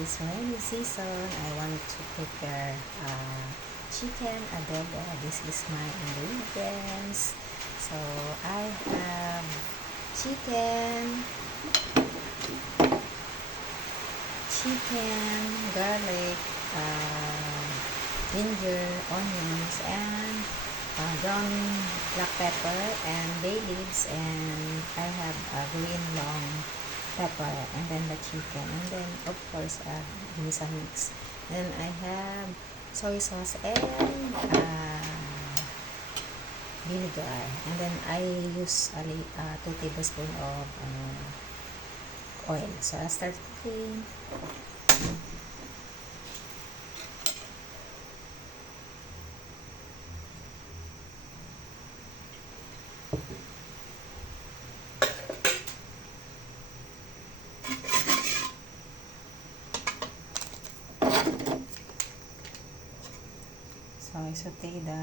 this rainy season, I want to prepare chicken adobo. This is my ingredients. So I have chicken, garlic, ginger, onions, and brown black pepper and bay leaves, and I have a green long pepper, and then the chicken, and then of course ginisa mix. Then I have soy sauce and vinegar, and then I use 2 tablespoons of oil. So I'll start cooking. So I saute the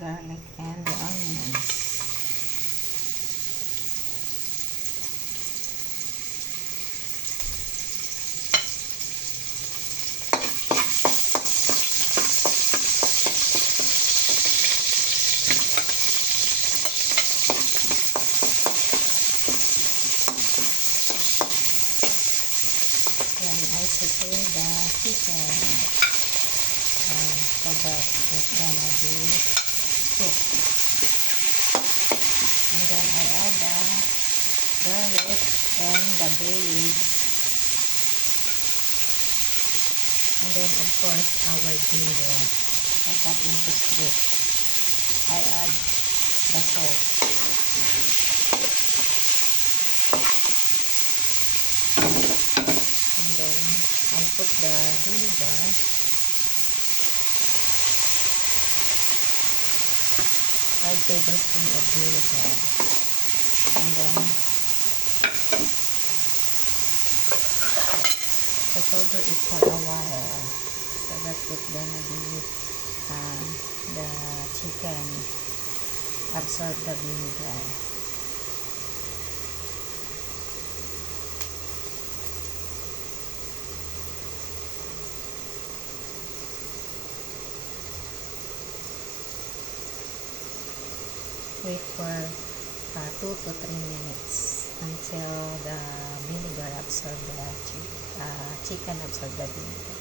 garlic and the onions. Then I saute the chicken. So that it's gonna be cooked. And then I add the garlic and the bay leaves. And then of course our ginger. I cut into strips. I add the salt. And then I put the vinegar. 5 tablespoons of vinegar, and then I cover it for a while so that it's gonna be the chicken absorb the vinegar. Wait for 2 to 3 minutes until the vinegar absorb the chicken absorb the vinegar.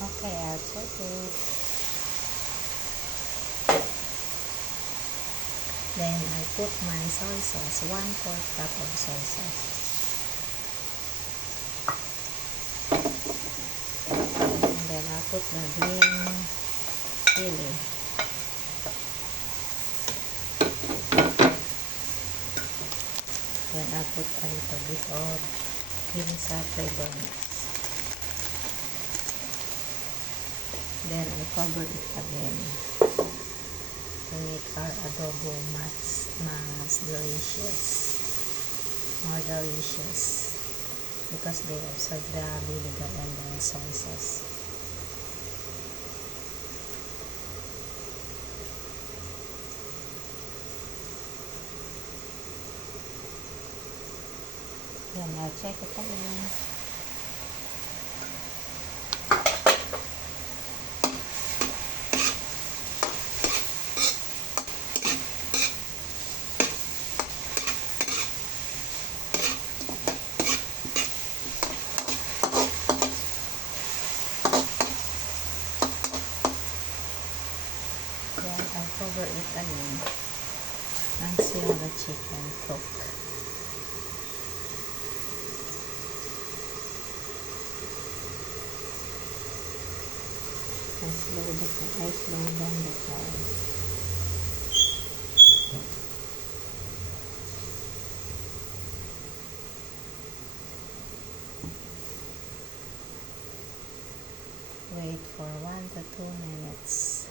Okay, I'll check it. Then I put my soy sauce, 1/4 cup of soy sauce. And then I'll put the green chili. Then I'll put a little bit of ginisa flavor mix. Then I cover it again to make our adobo mas delicious, more delicious, because they absorb the vinegar and the soy sauce. Then I'll check it again. Then I'll cover it again until the chicken cook. I slow down the fire. 2 minutes.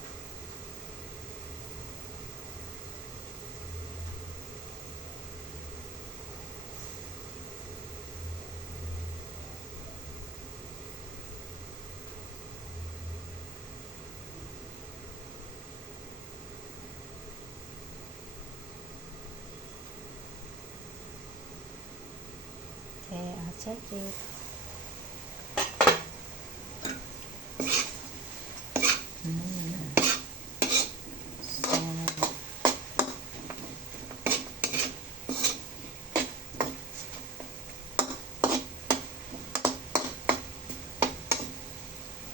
Okay, I'll check it.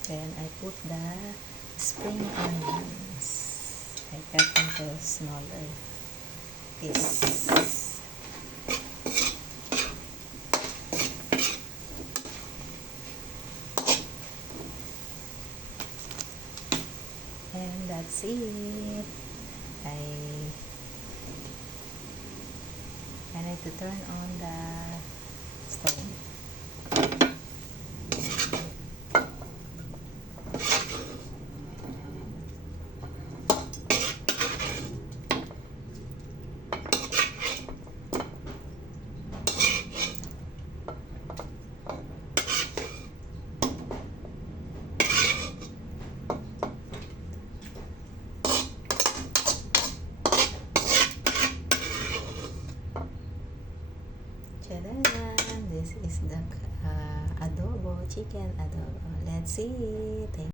Then I put the spring onions. I cut into smaller pieces. And that's it. I need to turn on the stove. This is the adobo, chicken adobo. Let's see.